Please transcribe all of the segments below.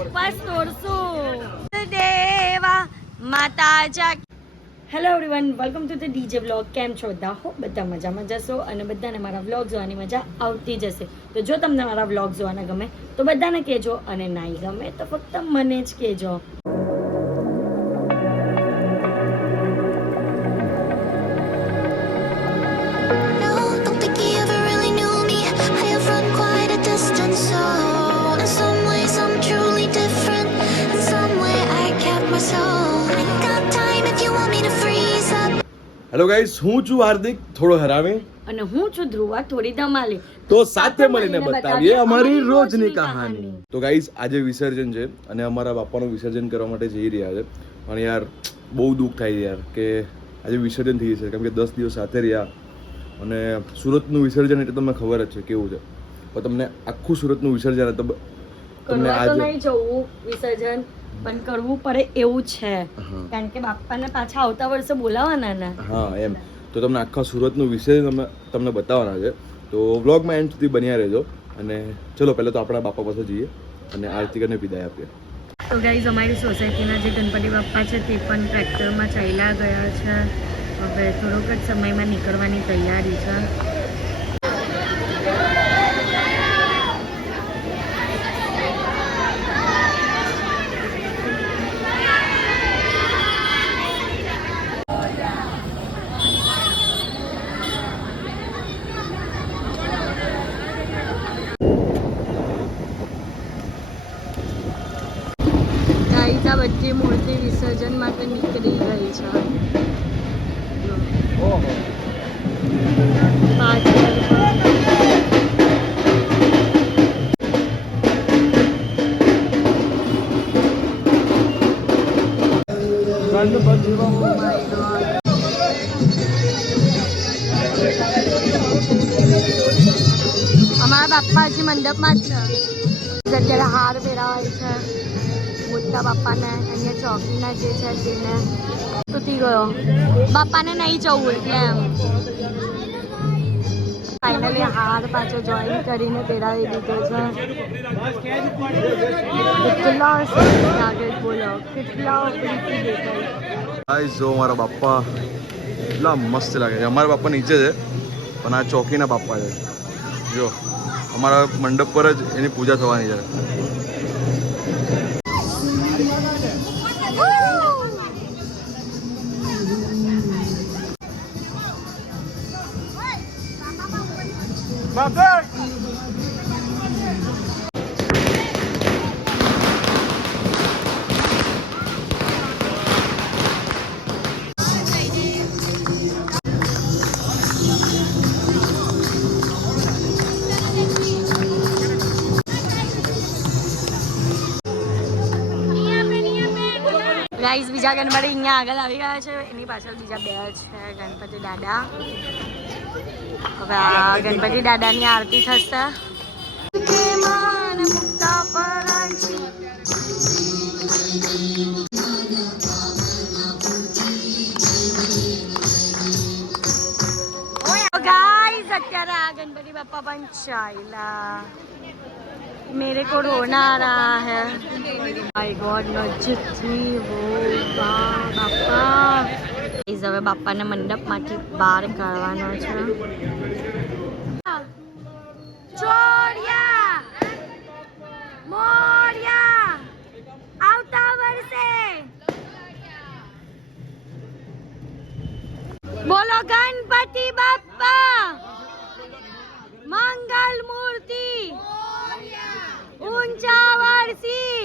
ઉપવાસ તોડશું દેવા માતા જા. Hello everyone, welcome to the DJ vlog. કેમ છો બધા? હો બધા મજામાં જશો અને બધાને મારા વ્લોગ જોવાની મજા આવતી જશે. તો જો તમને મારા વ્લોગ જોવાના ગમે તો બધાને કહેજો, અને નહીં ગમે તો ફક્ત મને જ કહેજો. હેલો ગાઈસ, હું છું હાર્દિક, થોડો હરામી, અને હું છું ધ્રુવા, થોડી ધમાલી. તો સાથે મળીને બતાવીએ અમારી રોજની કહાની. તો ગાઈસ, આજે વિસર્જન છે અને અમારા બાપાનું વિસર્જન કરવા માટે જઈ રહ્યા છે. પણ યાર બહુ દુઃખ થાય છે યાર કે આજે વિસર્જન થઈ જશે, કેમ કે 10 દિવસ સાથે રહ્યા. અને સુરતનું વિસર્જન એટલે તમને ખબર જ છે કેવું છે. પણ તમને આખું સુરતનું વિસર્જન તમને આજે નહીં જવું વિસર્જન, પણ કરવું પડે એવું છે, કારણ કે બાપાને પાછા આવતા વર્ષે બોલાવવાના ને. હા એમ. તો તમને આખા સુરતનું વિસર્જન તમને બતાવવાના છે. તો વ્લોગમાં એન્ડ સુધી બન્યા રહેજો. અને ચલો પહેલાં તો આપણા બાપા પાસે જઈએ અને આરતી કરીને વિદાય આપીએ. તો ગાઈઝ, અમારી સોસાયટીના જે ગણપતિ બાપ્પા છે તે પણ ટ્રેક્ટરમાં ચાલ્યા ગયા છે. હવે થોડોક જ સમયમાં નીકળવાની તૈયારી છે. ગાઈઝ, આ બધી મૂર્તિ વિસર્જન માટે નીકળી ગઈ છે. અમારા બાપ્પાજી મંડપમાં જ છે. અત્યારે હાર પહેરાવાય છે મોટા બાપાને. અહીંયા ચોકીના જે છે તેને તૂટી ગયો. બાપાને નહીં જવું એટલે એમ ફાઇનલી હાર પાછો જોઈન કરીને પહેરાવી દીધો છે. કેટલા લાગે બોલો, કેટલા પ્રીતિ દેખાય. ગાઈસ, જો મારા બાપા એટલા મસ્ત લાગે છે. અમારા બાપા નીચે છે, પણ આ ચોકીના બાપા છે. જો અમારા મંડપ પર જ એની પૂજા થવાની છે. ગાઈઝ, બીજા ગણપતિ અહીંયા આગળ આવી ગયા છે. એની પાછળ બીજા બે છે ગણપતિ દાદા. હવે આ ગણપતિ દાદાની આરતી થશે. ગાઈઝ, અત્યારે આ गणपति बापा बन चाइला. मेरे को रोना आ रहा है. माय गॉड, नजीक थी वो बापा. હવે બાપાને મંડપમાંથી બહાર કાઢવાના છે. ચોરિયા મોરિયા આવતા વર્ષે બોલો ગણપતિ બાપ્પા મંગલ મૂર્તિ ઊંચા વર્ષી.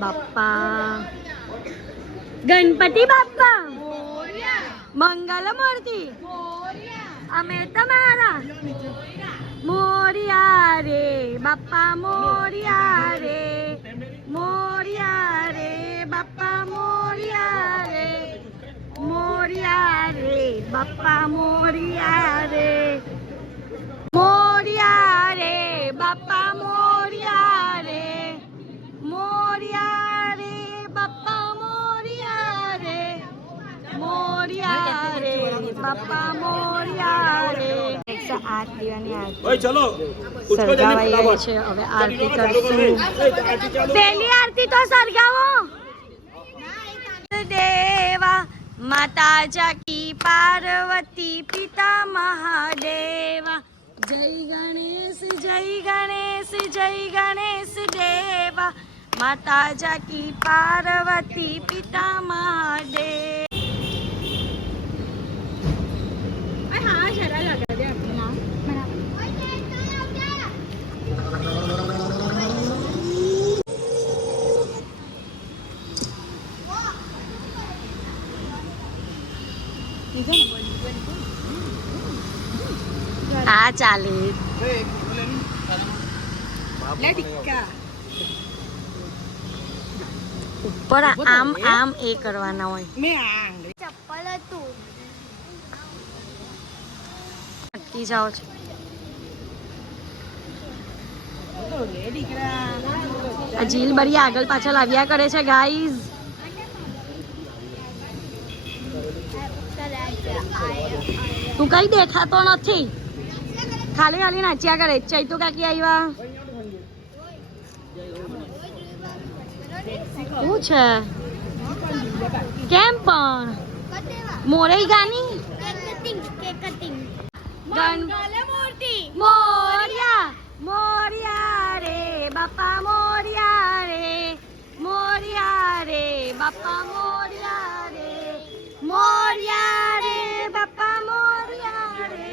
બાપ્પા ગણપતિ બાપ્પા મંગલ મૂર્તિ અમે તમારા મોરિયા રે બાપ્પા, મોરિયા રે, મોરિયા રે બાપ્પા, મોરિયા રે, મોરિયા રે બાપ્પા, મોરિયા રે, મોરિયા રે બાપ્પા, મોરિયા રે, મોરિયા રે બાપ્પા, મોરિયા રે, મોરિયા રે બાપ્પા, મોરિયા રે. 8 દીવાની આરતી ओए चलो સળગાવાઈ રહી છે. હવે આરતી કરશું. પહેલી આરતી તો સળગાવો. દેવા માતા જાકી પાર્વતી પિતા મહાદેવા જય ગણેશ જય ગણેશ જય ગણેશ દેવા માતા જાકી પાર્વતી પિતા મહાદેવ. આ ચાલે ઉપર આમ આમ એ કરવાના હોય. ચપ્પલ હતું અટકી જાઓ છો. આ જીલ બરી આગળ પાછળ આવ્યા કરે છે ગાઈઝ. તું કઈ દેખાતો નથી, ખાલી ખાલી નાચ્યા કરે. ચૈતુ કાકી આવ્યા. શું છે કેમ પણ મોરઈ ગાની મોરિયા મોરિયા રે બાપા મોરિયા રે મોરિયા રે બાપા મોરિયા રે મોરિયા રે બાપા મોરિયા રે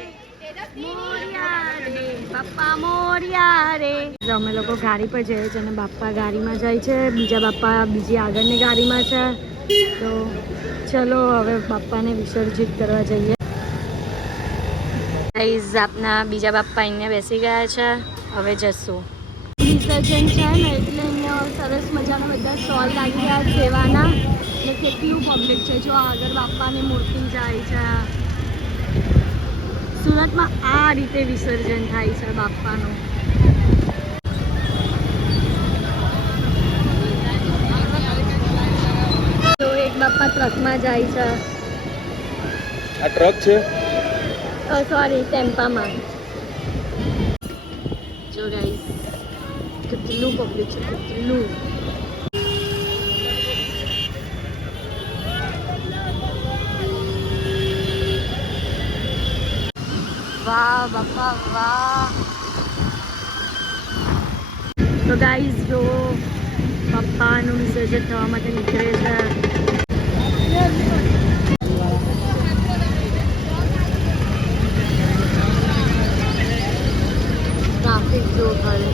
મોરિયા રે બાપા મોરિયા રે. અમે લોકો ગાડી પર જઈએ છીએ અને બાપા ગાડીમાં જાય છે, બીજા બાપા બીજી આગળની ગાડીમાં છે. તો ચલો હવે બાપાને વિસર્જિત કરવા જઈએ. ગાઈઝ આપના બીજા બાપા અહીંયા બેસી ગયા છે. હવે જશું વિસર્જન છે ને એટલે અહીંયા સરસ મજાના બધા સ્ટોલ લાગી ગયા છે સેવાના. એટલે કેટલું પબ્લિક છે. જો આગળ બાપાની મૂર્તિ જાય છે. સુરતમાં આ રીતે વિસર્જન થાય છે બાપાનું. તો એક બાપા ટ્રકમાં જાય છે. આ ટ્રક છે. સોરી ટેમ્પામાં. જો ગાઈસ કેટલું પબ્લિક છે, કેટલું. વાહ બાપા વાહ. તો ગાઈસ જો બાપાનું વિસર્જન થવા માટે નીકળે છે. ટ્રાફિક જો ખરે.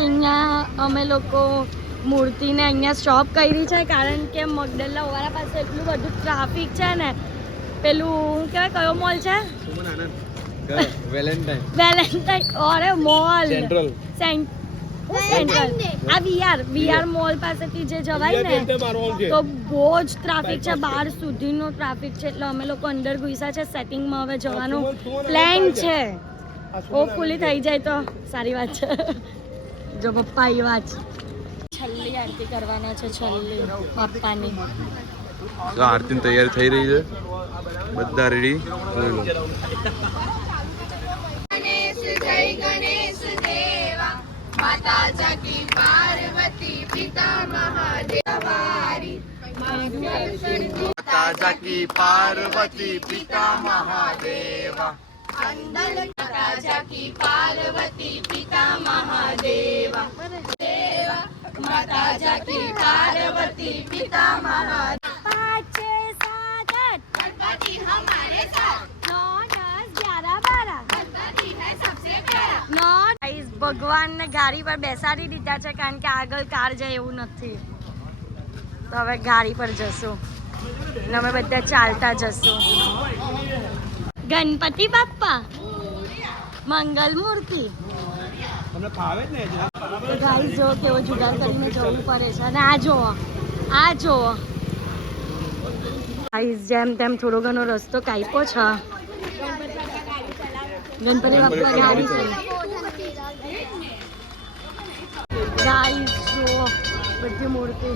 અહીંયા અમે લોકો મૂર્તિને અહીંયા સ્ટોપ કરી છે કારણ કે મગદલ્લા ઓવારા પાસે એટલું બધું ટ્રાફિક છે ને. પેલું કહેવાય કયો મોલ છે? વેલેન્ટાઇન અરે મોલ સેન્ટ્રલ. સેન્ટ્રલ આ વીઆર મોલ પાસેથી જે જવાય ને તો બહુ જ ટ્રાફિક છે. બહાર સુધીનો ટ્રાફિક છે. એટલે અમે લોકો અંદર ઘૂસ્યા છે. સેટિંગમાં હવે જવાનું પ્લાન છે. હોપફુલી થઈ જાય તો સારી વાત છે. જો પપ્પા એ વાત છેલ્લી આરતી કરવાના છે. છેલ્લી બાપાની. તો આરતીની તૈયારી થઈ રહી છે. બધા રેડી. જોઈ લો. ગણેશ જય ગણેશ દેવા માતા જાકી પાર્વતી પિતા મહાદેવારી માતા જાકી પાર્વતી પિતા મહાદેવા માતા જાકી પાર્વતી પિતા મહાદેવા માતા જાકી પાર્વતી પિતા મહાદેવા. 5 6 7 8 गणपति हमारे साथ 9 10 11 12 गणपति है सबसे प्यारा. ગાઈસ ભગવાનને ગાડી પર બેસાડી દીધા છે કારણ કે આગળ કાર જાય એવું નથી. તો હવે ગાડી પર જશું ને અમે બધા ચાલતા જશું. ગણપતિ બાપ્પા મંગલ મૂર્તિ. તમને ફાવે જ ને તો ગાઈસ જો કેવો જુગાર કરીને જવું પડે છે. અને આ જુઓ આ જુઓ ગાઈસ જેમ તેમ થોડો ઘણો રસ્તો કાપ્યો છે. ગણપતિ બાપ્પા ગાડી છે. ગાઈસ જો બધી મૂર્તિ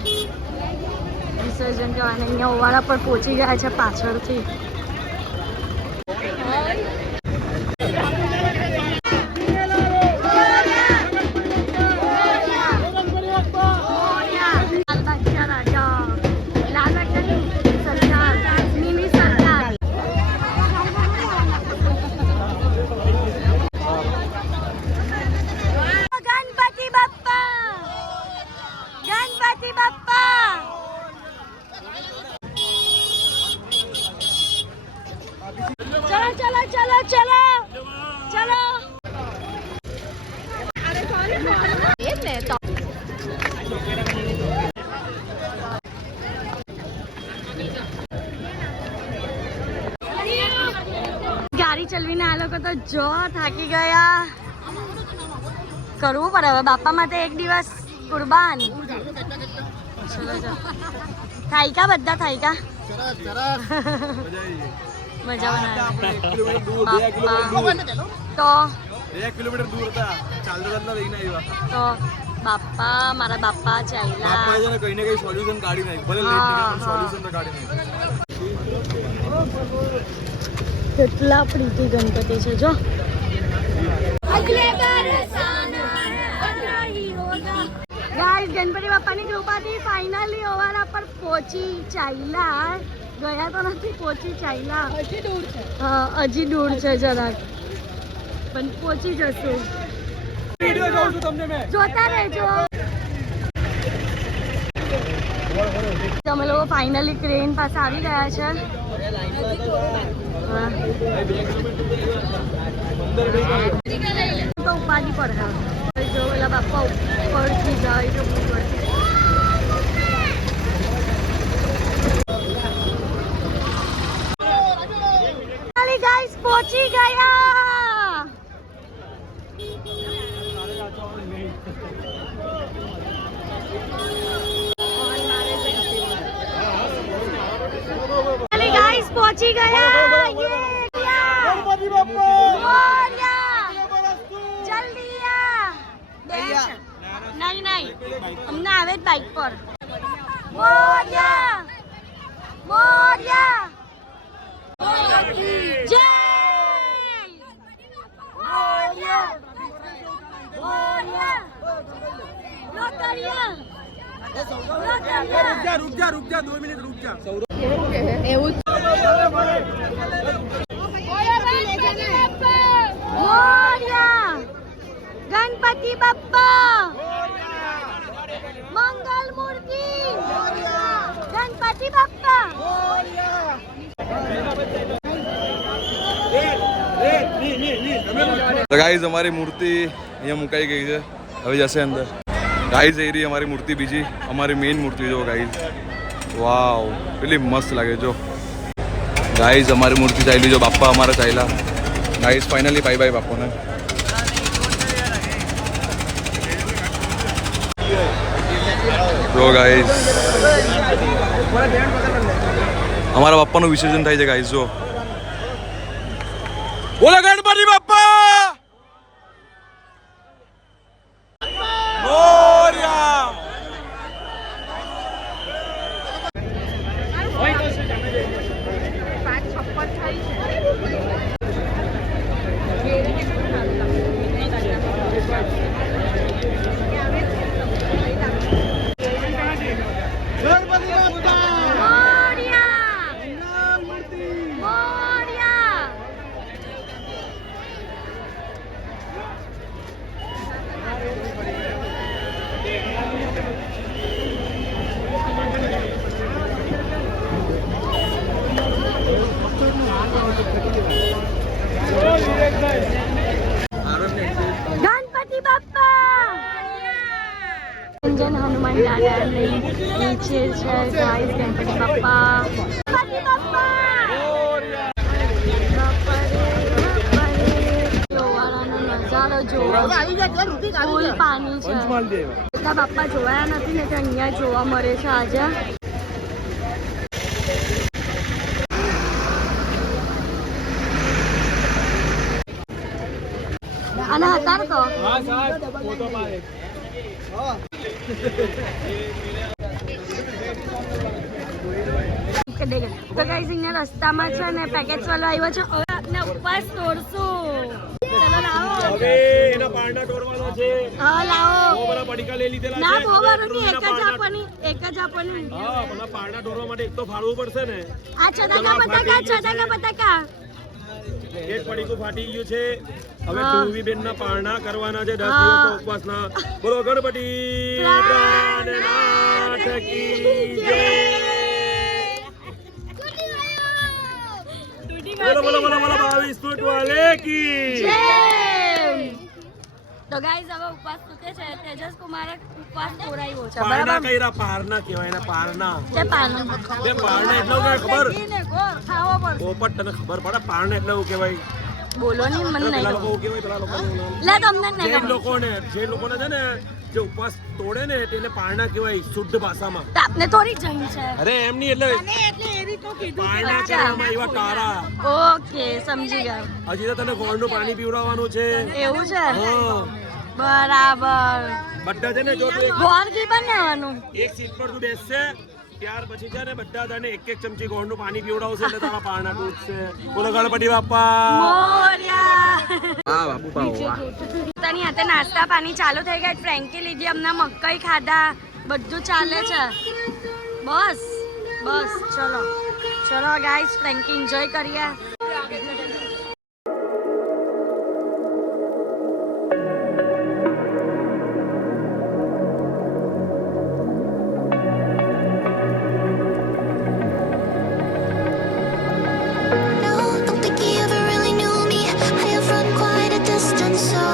વિસર્જન કરવાના અહીંયા ઓવાળા પર પહોંચી ગયા છે પાછળથી. ગાડી ચલવીને આ લોકો તો જો થાકી ગયા. કરવું પડે હવે બાપા માટે એક દિવસ કુરબાન. ચલો ચલો થાયકા બધા થાયકા મજા બનાવે તો 1 કિલોમીટર દૂર હતા ચાલતા લઈને આવ્યા તો બાપા મારા બાપા ચાલ્યા. બાપા કઈ ને કઈ સોલ્યુશન કાઢી નાખ ભલે સોલ્યુશન તો કાઢી નાખ. કેટલા પ્રીતિ ગણપતિ છે જો. ગાઈસ ગણપતિ બાપાની કૃપાથી ફાઇનલી ઓવારા પર પહોંચી ચાલ્યા. ગયા તો નથી, પહોંચી ચાલ્યા. હા હજી દૂર છે જરાક પણ પહોંચી જશું. જોતા રહેજો. અમે લોકો ફાઇનલી ક્રેન પાસે આવી ગયા છે. તો ઉપાડી પડે જો પેલા બાપા ઉપરથી જાય તો ઉપરથી ગાઈસ પહોંચી ગયા. गाइस पहुंची गया. जल्दी नहीं नहीं हमने आवे बाइक पर. जय रुक जा 2 મિનિટ रुक जा. गणपति बप्पा मंगल मूर्ति गणपति बप्पा. તો ગાઈઝ અમારી મૂર્તિ અહીંયા મુકાઈ ગઈ છે, હવે જશે અંદર. ગાઈઝ એ રહી અમારી મૂર્તિ બીજી, અમારી મેઇન મૂર્તિ જો ગાઈઝ. વાવ કેટલી મસ્ત લાગે જો ગાઈઝ. અમારી મૂર્તિ ચાલી જો, બાપા અમારા ચાલ્યા. ગાઈઝ ફાઇનલી બાય બાય બાપાને. જો ગાઈઝ અમારા બાપાનું વિસર્જન થાય છે ગાઈઝ. જો બોલો ગણપતિ બાપા મોરયા. गणपति बाप्पा. रंजन हनुमान दादा नीचे છે ગાઈસ. ગણપતિ બાપ્પા ગણપતિ બાપ્પા જોવાનો નજારો જોવા ફૂલ પાણી છે. એટલા બાપ્પા જોવાયા નથી ને તો અહીંયા જોવા મળે છે આજે. અને હતાર તો તો ગાઈસ અહીંયા રસ્તામાં છે ને પેકેટ વાળો આવ્યો છે હવે આપણે ઉપવાસ તોડશું ચલો લાવો હવે એના પારણા તોડવાનો છે. હા લાવો બહુ બધા પડીકા લઈ લીધેલા ના છે. બહુ હવે બરોબર એના એક જ આપવાની હા, પણ આ પારણા તોડવા માટે એક તો ફાળવું પડશે ને. આ છટાકા બટાકા એક પડીકું ફાટી ગયું છે. હવે હા. ધ્રુવી બેન ના પારણા કરવાના છે 10 હા. દિવસના ઉપવાસના. બોલો ગણપતિ પ્રાણનાથ કી જય. બોલો બોલો બોલો બોલો 22 ફૂટ વાલે કી. તો ગાઈસ હવે ઉપવાસ તૂટે છે તેજસ કુમારે ઉપવાસ તોડાવ્યો છે પારણા બરાબર કઈરા પારના કહેવાય એને પારણા. તે પાનું બે પારણા એટલે શું કહેવાય ખબર? ખાવો પડશે પોપટ તને ખબર પડે પારણા એટલે શું કહેવાય? બોલો નહીં મને પેલા નહીં લોકો શું કહેવાય? પેલા લોકોનું નામ? લે તમને નહીં જે ખબર લોકોને છે ને જે ઉપવાસ તોડે ને તેને પારણા કહેવાય શુદ્ધ ભાષામાં. તો આપને થોડી જઈ છે અરે એમ નહીં એટલે એટલે એવી તો કીધું પારણા કરવામાં એવા તારા. ઓકે સમજી ગયા હજી તો તને ગોળનું પાણી પીવડાવવાનું છે. એવું છે હા બરાબર બધા છે ને જો તું ગોળ ઘી બનાવવાનું એક સીટ પર તું બેસશે ત્યાર પછી છે ને બધા તને એક ચમચી ગોળનું પાણી પીવડાવશે એટલે તારા પારણા તૂટશે. બોલો ગણપતિ બાપ્પા. મોર્યા વાહ બાપા વાહ. પોતાની હાથે નાસ્તા પાણી ચાલુ થઈ ગયા ફ્રેન્કી લીધી હમણાં મકાઈ ખાધા બધું ચાલે છે બસ બસ ચલો ચલો ગાઈસ ફ્રેન્કી એન્જોય કરીએ No, don't think he ever really knew me. I have run quite a distance, so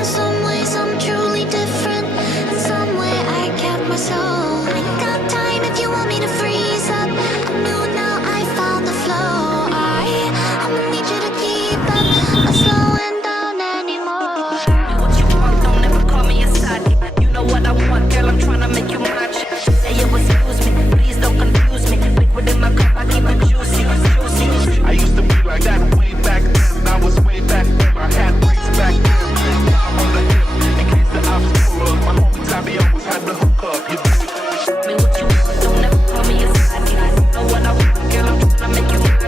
in some ways I'm truly different. In some way I kept my soul. I got time if you want me to freeze up. I'm new now, I found the flow. I'ma need you to keep up. Not slowing down anymore. What you want, don't ever call me a side. You know what I want, girl, I'm tryna make you mine. Hey, yo, excuse me, please don't confuse me. Liquid in my cup, I keep it juicy, juicy. I used to be like that way back then. I was way back then. I had bricks back then. I'm on the hip in case the obstacle. My homie Tabby always had the hook up. You dig it? Me what you want, don't ever call me a side. You know what I want, girl, I'm tryna make you mine.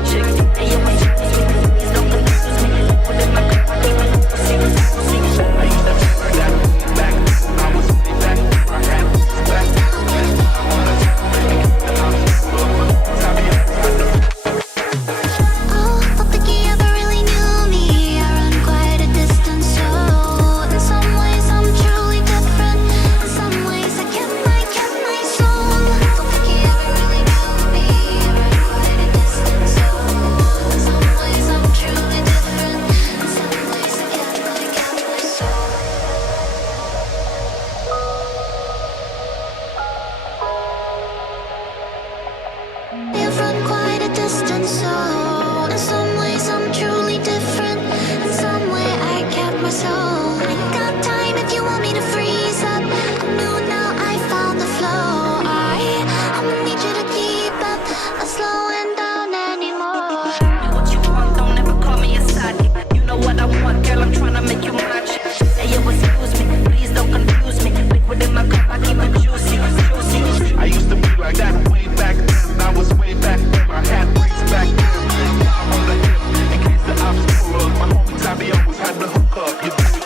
Hey, yo, excuse me, please don't confuse me. Liquid in my cup, I keep it juicy, juicy. I used to be like that way back then. I was way back then. I had bricks back then. I'm on the hip in case the obstacle. My homie Tabby always had the hook up. Oh, don't think he ever really knew me. I run quite a distance, so in some ways I'm truly different. In some ways I kept my soul. Don't think he ever really knew me. I run quite a distance, so in some ways I'm truly different. In some ways I kept my soul. I've run quite a distance, so in some ways I'm truly different. In some way I kept my soul. I got time if you want me to freeze up. I'm new now, I found the flow. I'ma need you to keep up. Not slowing down anymore. What you want, don't ever call me a side. You know what I want, girl, I'm tryna make you mine. Hey, yo, excuse me, please don't confuse me. Liquid in my cup, I keep it juicy, juicy. I used to be like that way back then. I was way back then. I had bricks back then. I'm on the hip in case the obstacle. My homie Tabby always had the hook up. You dig it?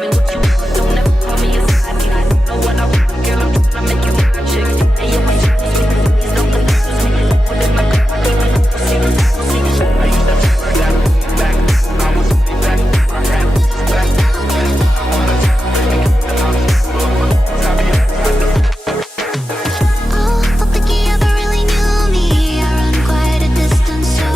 Me what you want, don't ever call me a side. You know what I want, girl, I'm tryna make you mine. Hey, yo, excuse me, please don't confuse me. Liquid in my cup, I keep it juicy, juicy. I used to be like that way back then. I was way back then. I had bricks back then. I'm on the hip in case the obstacle. My homie Tabby always had the hook up. Oh, don't think he ever really knew me. I run quite a distance, so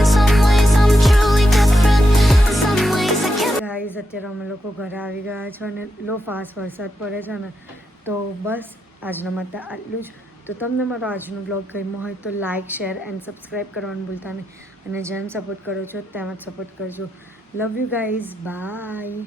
in some ways I'm truly different. In some ways I kept guys અત્યારે અમે લોકો ઘરે આવી ગયા છો અને લો fast વરસાદ પડે છે ને તો બસ આજના માટે આટલું જ તો તમને મારો આજનો બ્લોગ ગમ્યો હોય તો લાઇક શેર એન્ડ સબસ્ક્રાઈબ કરવાનું ભૂલતા નહીં અને જેમ સપોર્ટ કરો છો તેમ જ સપોર્ટ કરજો લવ યુ ગાઈઝ બાય